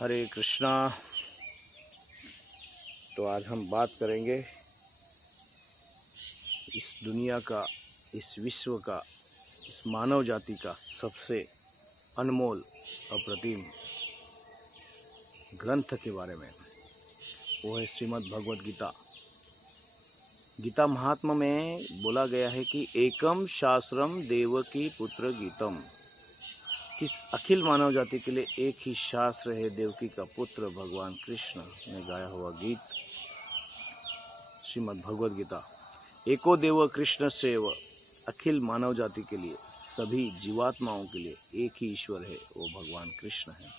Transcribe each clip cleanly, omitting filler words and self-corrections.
हरे कृष्णा। तो आज हम बात करेंगे इस दुनिया का, इस विश्व का, इस मानव जाति का सबसे अनमोल अप्रतिम ग्रंथ के बारे में। वो है श्रीमद् भगवद गीता। गीता महात्मा में बोला गया है कि एकम शास्त्रम देवकी पुत्र गीतम, कि अखिल मानव जाति के लिए एक ही शास्त्र है, देवकी का पुत्र भगवान कृष्ण ने गाया हुआ गीत श्रीमद् भगवद गीता। एको देव कृष्ण सेव, अखिल मानव जाति के लिए, सभी जीवात्माओं के लिए एक ही ईश्वर है, वो भगवान कृष्ण है।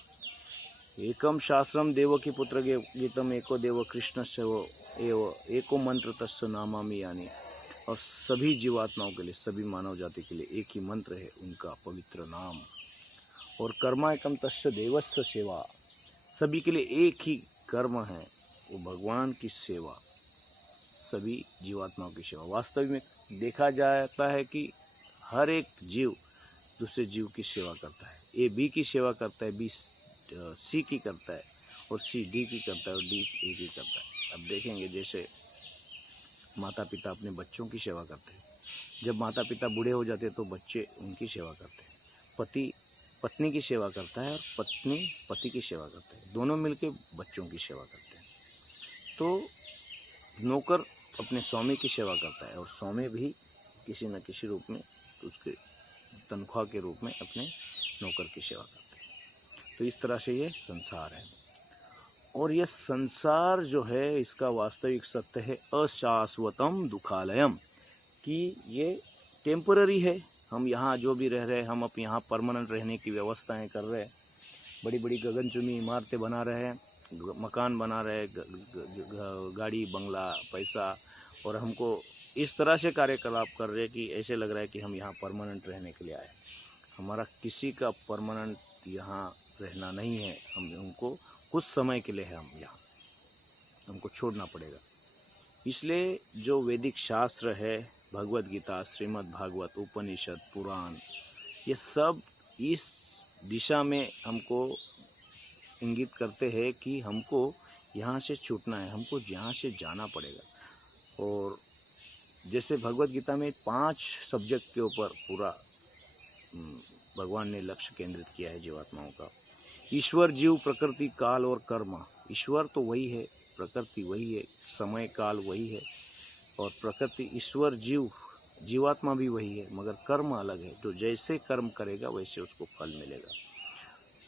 एकम शास्त्रम देवकी पुत्र गीतम, एको देव कृष्ण सेव एव एको मंत्र तस्य नामामि यानी। और सभी जीवात्माओं के लिए, सभी मानव जाति के लिए एक ही मंत्र है, उनका पवित्र नाम। और कर्मा एकम तस्य देवस्य सेवा, सभी के लिए एक ही कर्म है, वो भगवान की सेवा, सभी जीवात्माओं की सेवा। वास्तव में देखा जाता है कि हर एक जीव दूसरे जीव की सेवा करता है। ए बी की सेवा करता है, बी सी की करता है, और सी डी की करता है, और डी ए की करता है। अब देखेंगे जैसे माता पिता अपने बच्चों की सेवा करते हैं, जब माता पिता बूढ़े हो जाते हैं तो बच्चे उनकी सेवा करते हैं। पति पत्नी की सेवा करता है और पत्नी पति की सेवा करते हैं, दोनों मिलकर बच्चों की सेवा करते हैं। तो नौकर अपने स्वामी की सेवा करता है, और स्वामी भी किसी न किसी रूप में उसके तनख्वाह के रूप में अपने नौकर की सेवा करते हैं। तो इस तरह से ये संसार है। और यह संसार जो है, इसका वास्तविक सत्य है अशाश्वतम दुखालयम, कि ये टेम्पररी है। हम यहाँ जो भी रह रहे हैं, हम अपने यहाँ परमानेंट रहने की व्यवस्थाएं कर रहे हैं, बड़ी बड़ी गगनचुंबी इमारतें बना रहे हैं, मकान बना रहे, गाड़ी बंगला पैसा, और हमको इस तरह से कार्यकलाप कर रहे हैं कि ऐसे लग रहा है कि हम यहाँ परमानेंट रहने के लिए आए। हमारा किसी का परमानेंट यहाँ रहना नहीं है, हम उनको कुछ समय के लिए है, हम यहाँ हमको छोड़ना पड़ेगा। इसलिए जो वैदिक शास्त्र है, भगवद गीता, श्रीमद् भागवत, उपनिषद, पुराण, ये सब इस दिशा में हमको इंगित करते हैं कि हमको यहाँ से छूटना है, हमको यहाँ से जाना पड़ेगा। और जैसे भगवद गीता में 5 सब्जेक्ट के ऊपर पूरा भगवान ने लक्ष्य केंद्रित किया है जीवात्माओं का। ईश्वर, जीव, प्रकृति, काल और कर्म। ईश्वर तो वही है, प्रकृति वही है, समय काल वही है, और प्रकृति, ईश्वर, जीव, जीवात्मा भी वही है, मगर कर्म अलग है। तो जैसे कर्म करेगा वैसे उसको फल मिलेगा।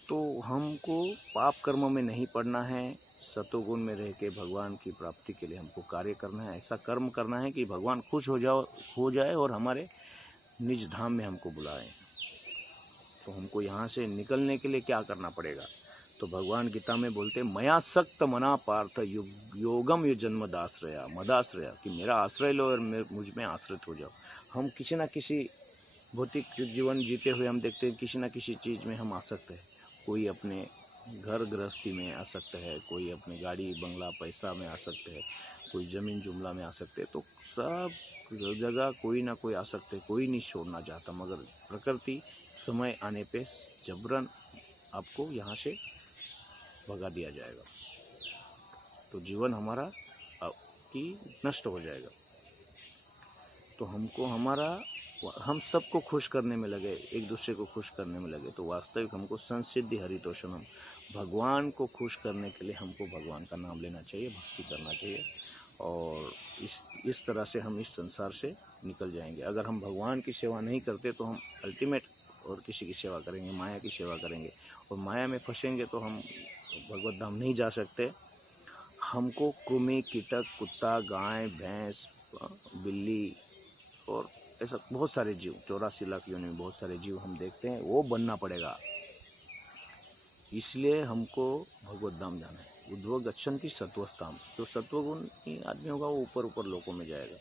तो हमको पाप कर्म में नहीं पड़ना है, सतोगुण में रह के भगवान की प्राप्ति के लिए हमको कार्य करना है। ऐसा कर्म करना है कि भगवान खुश हो जाए और हमारे निज धाम में हमको बुलाएं। तो हमको यहाँ से निकलने के लिए क्या करना पड़ेगा? तो भगवान गीता में बोलते, मया सक्त मना पार्थ योगम यो जन्म दाश्रया मदाश्रया, कि मेरा आश्रय लो और मुझ में आश्रित हो जाओ। हम किसी न किसी भौतिक जीवन जीते हुए हम देखते हैं किसी न किसी चीज़ में हम आसक्त है। कोई अपने घर गृहस्थी में आसक्त है, कोई अपनी गाड़ी बंगला पैसा में आसक्त है, कोई ज़मीन जुमला में आसक्त है। तो सब जगह कोई ना कोई आसक्त है, कोई नहीं छोड़ना चाहता, मगर प्रकृति समय आने पे जबरन आपको यहाँ से भगा दिया जाएगा। तो जीवन हमारा की नष्ट हो जाएगा। तो हमको हम सबको खुश करने में लगे, एक दूसरे को खुश करने में लगे, तो वास्तविक हमको संसिद्धि हरितोषणम, भगवान को खुश करने के लिए हमको भगवान का नाम लेना चाहिए, भक्ति करना चाहिए। और इस तरह से हम इस संसार से निकल जाएंगे। अगर हम भगवान की सेवा नहीं करते तो हम अल्टीमेट और किसी की सेवा करेंगे, माया की सेवा करेंगे, और माया में फंसेंगे तो हम भगवत धाम नहीं जा सकते। हमको कृमि, कीटक, कुत्ता, गाय, भैंस, बिल्ली और ऐसा बहुत सारे जीव, 84 लाख योनि में बहुत सारे जीव हम देखते हैं, वो बनना पड़ेगा। इसलिए हमको भगवत धाम जाना है। उद्भव गच्छन्ति सत्वस्थाम, जो सत्वगुण आदमी होगा वो ऊपर ऊपर लोकों में जाएगा।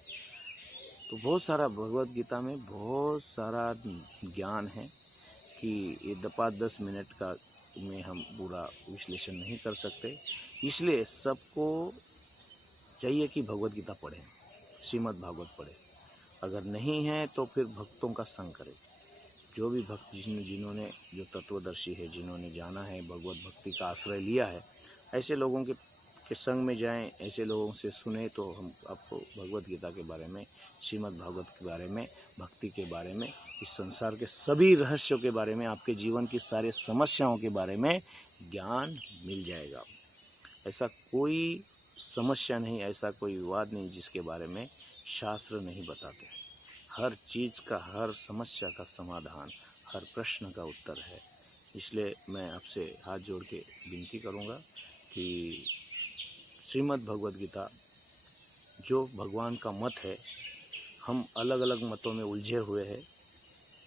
तो बहुत सारा भगवत गीता में बहुत सारा ज्ञान है कि ये 5-10 मिनट का में हम पूरा विश्लेषण नहीं कर सकते। इसलिए सबको चाहिए कि भगवत गीता पढ़ें, श्रीमद् भागवत पढ़ें। अगर नहीं है तो फिर भक्तों का संग करें, जो भी भक्त जिन्होंने जो तत्वदर्शी है, जिन्होंने जाना है, भगवत भक्ति का आश्रय लिया है, ऐसे लोगों के संग में जाएं, ऐसे लोगों से सुने तो हम आपको भगवत गीता के बारे में, श्रीमद् भागवत के बारे में, भक्ति के बारे में, इस संसार के सभी रहस्यों के बारे में, आपके जीवन की सारी समस्याओं के बारे में ज्ञान मिल जाएगा। ऐसा कोई समस्या नहीं, ऐसा कोई विवाद नहीं जिसके बारे में शास्त्र नहीं बताते। हर चीज़ का, हर समस्या का समाधान, हर प्रश्न का उत्तर है। इसलिए मैं आपसे हाथ जोड़ के विनती करूँगा कि श्रीमद् भगवद गीता जो भगवान का मत है, हम अलग अलग मतों में उलझे हुए हैं,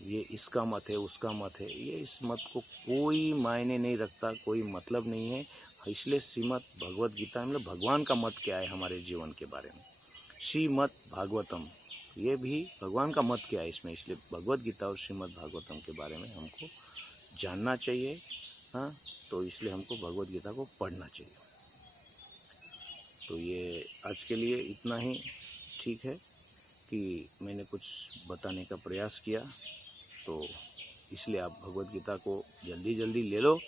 ये इसका मत है, उसका मत है, ये इस मत को कोई मायने नहीं रखता, कोई मतलब नहीं है। इसलिए श्रीमद् भगवद गीता मतलब भगवान का मत क्या है हमारे जीवन के बारे में, श्रीमद् भागवतम ये भी भगवान का मत क्या है इसमें। इसलिए भगवद गीता और श्रीमद् भागवतम के बारे में हमको जानना चाहिए। हाँ, तो इसलिए हमको भगवद गीता को पढ़ना चाहिए। तो ये आज के लिए इतना ही ठीक है कि मैंने कुछ बताने का प्रयास किया, तो इसलिए आप भगवद गीता को जल्दी जल्दी ले लो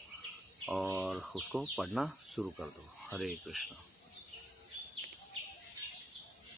और उसको पढ़ना शुरू कर दो। हरे कृष्ण।